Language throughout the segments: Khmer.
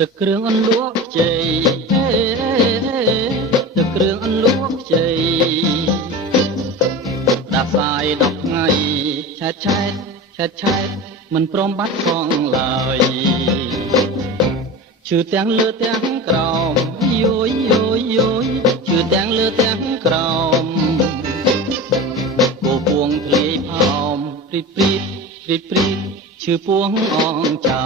ទឹកគ្រឿងអន្លក់ជ័យទឹកគ្រឿងអន្លក់ជ័យដាសាយ10ថ្ងៃឆែតឆែតមិនព្រមបាត់ផងឡើយឈឺទាំងលើទាំងក្រោមយោយឈឺទាំងលើទាំងក្រោមគោពួងធ្លាយផោមព្រីតឈឺពួងអងចា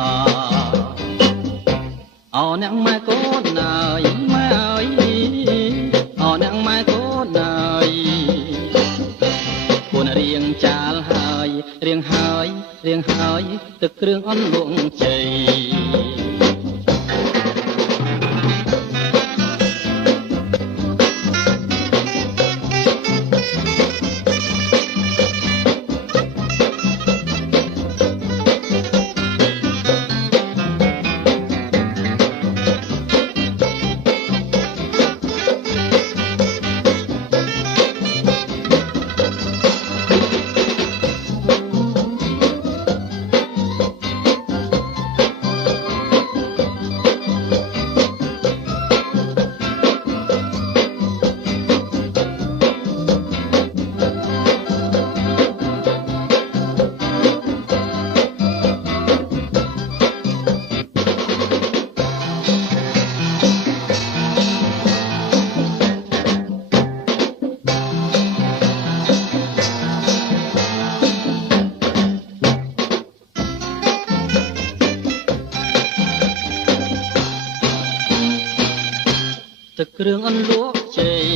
អោអ្នកម៉ែកូនណើយម៉ែអើយអោអ្នកម៉ែកូនណើយគួនរៀងចាលហើយរៀងហើយទឹកគ្រឿងអន្លក់ជ័យទឹកគ្រឿងអន្លក់ជ័យ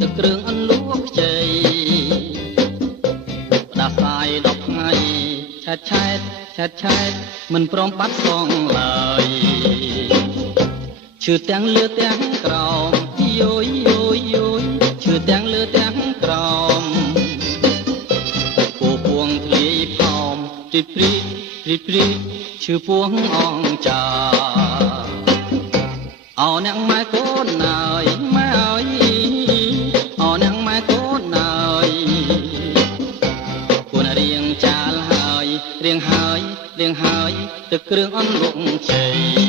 ទឹកគ្រឿងអន្លក់ជ័យផ្ដាសាយ10ថ្ងៃឆែតមិនព្រមបាត់ផងឡើយឈឺទាំងលើទាំងក្រោមយោយឈឺទាំងលើទាំងក្រោមគោពួងធ្លាយផោមព្រីតឈឺពួងអងចាអោអ្នកម៉ែកូនណើយម៉ែអើយអោអ្នកម៉ែកូនណើយគួនរៀងចាលហើយរៀងហើយទឹកគ្រឿងអន្លក់ជ័យ